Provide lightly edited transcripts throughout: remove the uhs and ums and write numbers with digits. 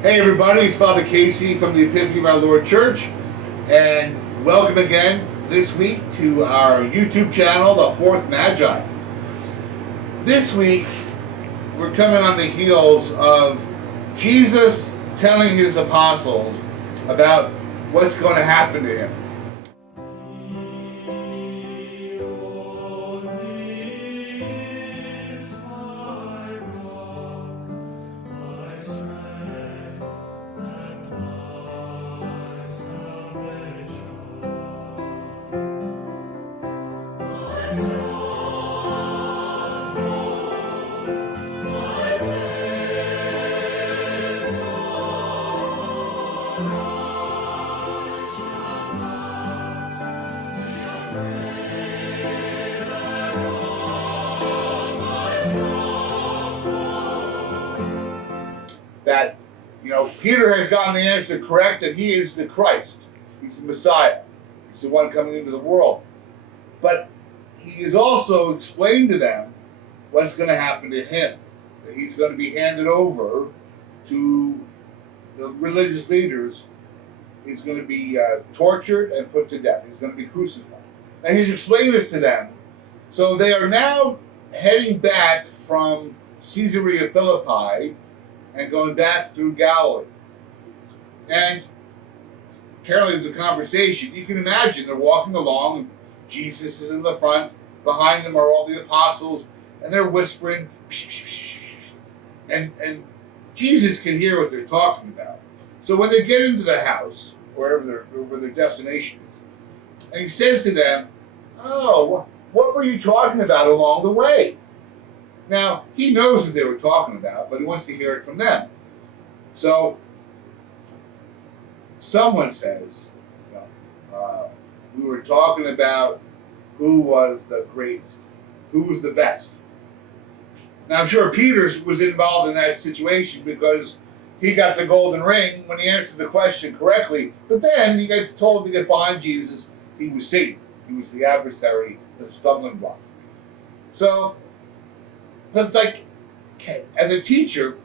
Hey everybody, it's Father Casey from the Epiphany of Our Lord Church, and welcome again this week to our YouTube channel, The Fourth Magi. This week, we're coming on the heels of Jesus telling his apostles about what's going to happen to him. That, Peter has gotten the answer correct, that he is the Christ. He's the Messiah. He's the one coming into the world. But he has also explained to them what's going to happen to him. That he's going to be handed over to the religious leaders. He's going to be tortured and put to death. He's going to be crucified. And he's explained this to them. So they are now heading back from Caesarea Philippi and going back through Galilee. And apparently there's a conversation. You can imagine they're walking along, Jesus is in the front, behind them are all the apostles, and they're whispering, and Jesus can hear what they're talking about. So when they get into the house, where their destination is, and he says to them, "Oh, what were you talking about along the way?" Now, he knows what they were talking about, but he wants to hear it from them. So, someone says, we were talking about who was the greatest, who was the best. Now, I'm sure Peter was involved in that situation because he got the golden ring when he answered the question correctly, but then he got told to get behind Jesus. He was Satan. He was the adversary, the stumbling block. So, but it's like, okay, as a teacher,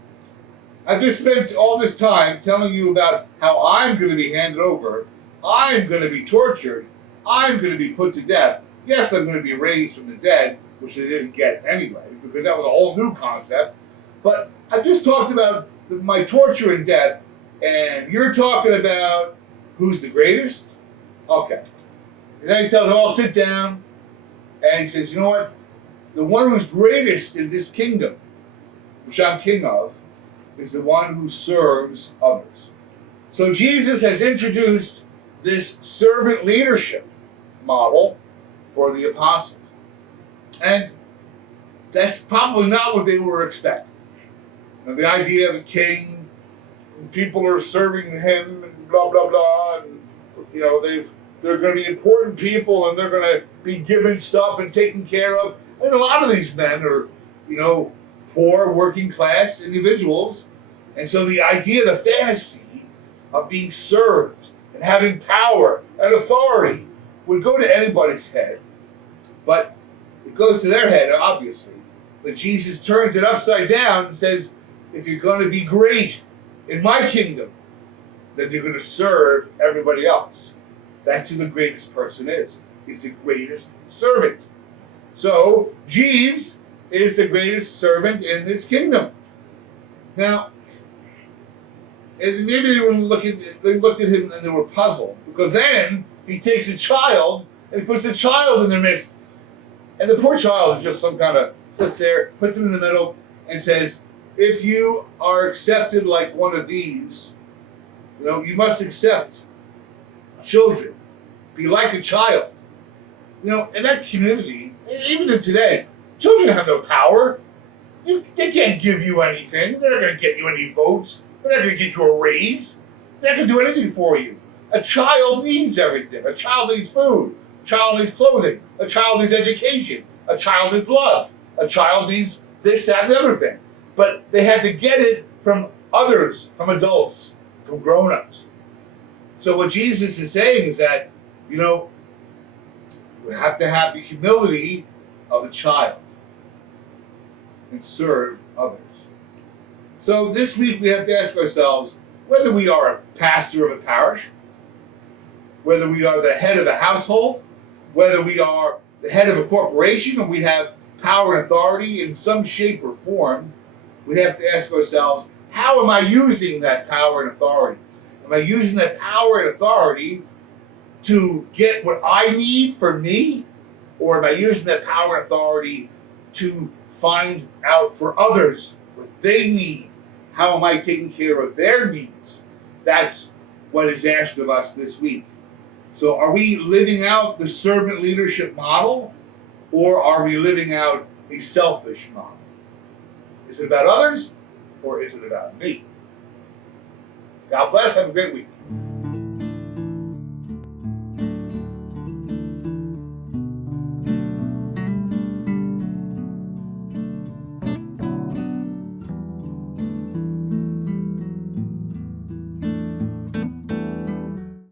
I've just spent all this time telling you about how I'm going to be handed over, I'm going to be tortured, I'm going to be put to death. Yes, I'm going to be raised from the dead, which they didn't get anyway, because that was a whole new concept. But I've just talked about my torture and death, and you're talking about who's the greatest? Okay. And then he tells them all, sit down, and he says, you know what? The one who's greatest in this kingdom, which I'm king of, is the one who serves others. So Jesus has introduced this servant leadership model for the apostles. And that's probably not what they were expecting. Now, the idea of a king, and people are serving him and blah, blah, blah, and they're going to be important people and they're going to be given stuff and taken care of. And a lot of these men are, poor working class individuals. And so the idea, the fantasy of being served and having power and authority would go to anybody's head. But it goes to their head, obviously. But Jesus turns it upside down and says, if you're going to be great in my kingdom, then you're going to serve everybody else. That's who the greatest person is. He's the greatest servant. So, Jeeves is the greatest servant in this kingdom. Now, and maybe they looked at him and they were puzzled, because then he takes a child and he puts a child in their midst. And the poor child is just some kind of, sits there, puts him in the middle, and says, if you are accepted like one of these, you must accept children. Be like a child. In that community, even in today, children have no power. They can't give you anything. They're not going to get you any votes. They're not going to get you a raise. They're not going to do anything for you. A child needs everything. A child needs food. A child needs clothing. A child needs education. A child needs love. A child needs this, that, and the other thing. But they had to get it from others, from adults, from grown-ups. So what Jesus is saying is that, we have to have the humility of a child and serve others. So this week we have to ask ourselves, Whether we are a pastor of a parish, whether we are the head of a household, whether we are the head of a corporation and we have power and authority in some shape or form, we have to ask ourselves, how am I using that power and authority? Am I using that power and authority to get what I need for me? Or am I using that power and authority to find out for others what they need? How am I taking care of their needs? That's what is asked of us this week. So are we living out the servant leadership model, or are we living out a selfish model? Is it about others, or is it about me? God bless. Have a great week.